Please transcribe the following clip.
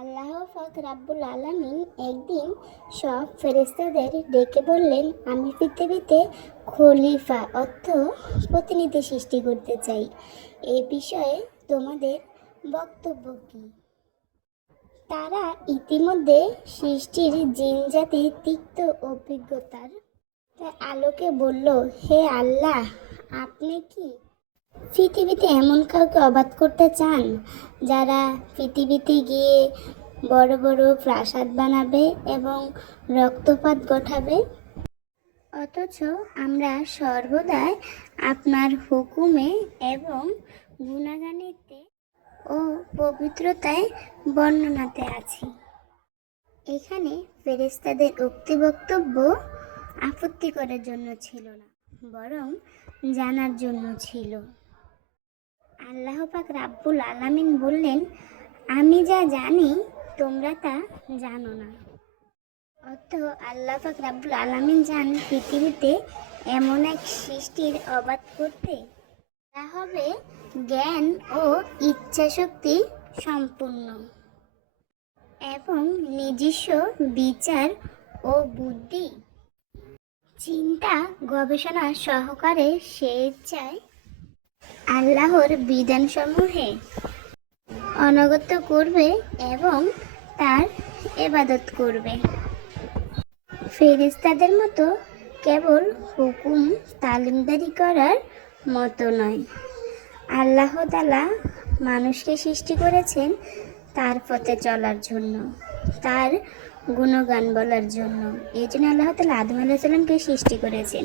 আল্লাহ পাক রাব্বুল আলামিন একদিন সব ফেরেশতাদের ডেকে বললেন, আমি পৃথিবীতে খলিফা অর্থ প্রতিনিধি সৃষ্টি করতে চাই। এই বিষয়ে তোমাদের বক্তব্য কী? তারা ইতিমধ্যে সৃষ্টির জিন জাতির তিক্ত অভিজ্ঞতার আলোকে বলল, হে আল্লাহ, আপনি কি পৃথিবীতে এমন কাউকে অবাধ করতে চান যারা পৃথিবীতে গিয়ে বড় বড় প্রাসাদ বানাবে এবং রক্তপাত ঘটাবে? অথচ আমরা সর্বদাই আপনার হুকুমে এবং গুণাগানিতে ও পবিত্রতায় বর্ণনাতে আছি। এখানে ফেরেস্তাদের উক্তি বক্তব্য আপত্তি করার জন্য ছিল না, বরং জানার জন্য ছিল। আল্লাহ পাক রাব্বুল আলামিন বললেন, আমি যা জানি, তোমরা তা জানো না। অর্থ, আল্লাহ পাক রাব্বুল আলামিন জান পৃথিবীতে এমন এক সৃষ্টির অবাধ করতে। তা হবে জ্ঞান ও ইচ্ছাশক্তি সম্পূর্ণ এবং নিজস্ব বিচার ও বুদ্ধি। চিন্তা গবেষণা সহকারে স্বেচ্ছায় আল্লাহর বিধানসমূহে অনগত করবে এবং তার এবাদত করবে। ফেরিস্তাদের মতো কেবল হুকুম তালিমদারি করার মতো নয়। আল্লাহ তালা মানুষকে সৃষ্টি করেছেন তার পথে চলার জন্য, তার গুণগান বলার জন্য। এই জন্য আল্লাহ তালা আদম আলাহিসাল্লামকে সৃষ্টি করেছেন।